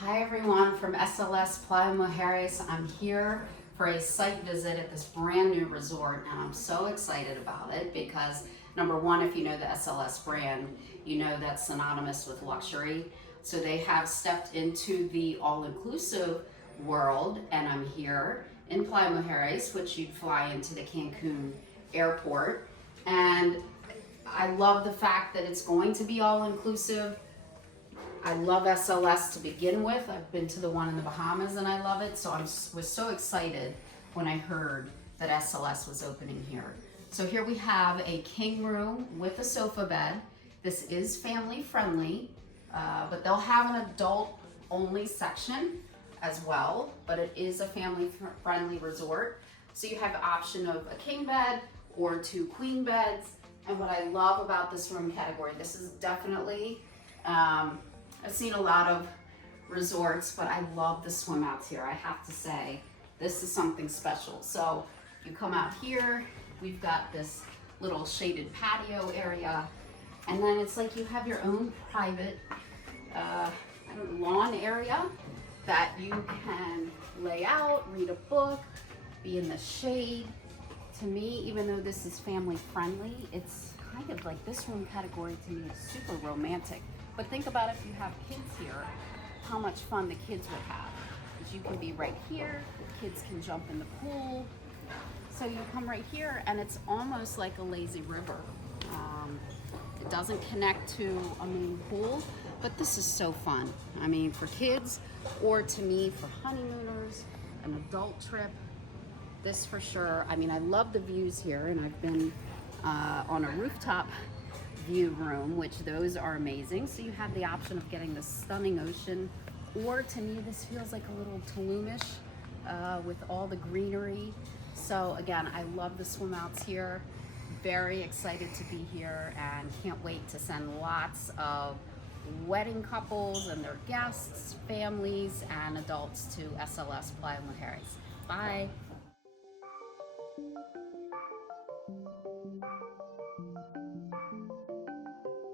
Hi everyone from SLS Playa Mujeres. I'm here for a site visit at this brand new resort and I'm so excited about it because number one, if you know the SLS brand, you know that's synonymous with luxury. So they have stepped into the all-inclusive world and I'm here in Playa Mujeres, which you'd fly into the Cancun airport. And I love the fact that it's going to be all-inclusive. I love SLS to begin with. I've been to the one in the Bahamas and I love it. So I was so excited when I heard that SLS was opening here. So here we have a king room with a sofa bed. This is family friendly, but they'll have an adult only section as well, but it is a family friendly resort. So you have the option of a king bed or 2 queen beds. And what I love about this room category, this is definitely, I've seen a lot of resorts, but I love the swim outs here. I have to say, this is something special. So you come out here, we've got this little shaded patio area, and then it's like you have your own private lawn area that you can lay out, read a book, be in the shade. To me, even though this is family friendly, it's kind of like this room category to me is super romantic. But think about if you have kids here, how much fun the kids would have. Because you can be right here, kids can jump in the pool. So you come right here and it's almost like a lazy river. It doesn't connect to a main pool, but this is so fun. I mean, for kids or to me, for honeymooners, an adult trip, this for sure. I mean, I love the views here and I've been on a rooftop view room, which those are amazing. So you have the option of getting the stunning ocean, or to me this feels like a little Tulum-ish with all the greenery. So again, I love the swim outs here. Very excited to be here and can't wait to send lots of wedding couples and their guests, families, and adults to SLS Playa Mujeres. Bye.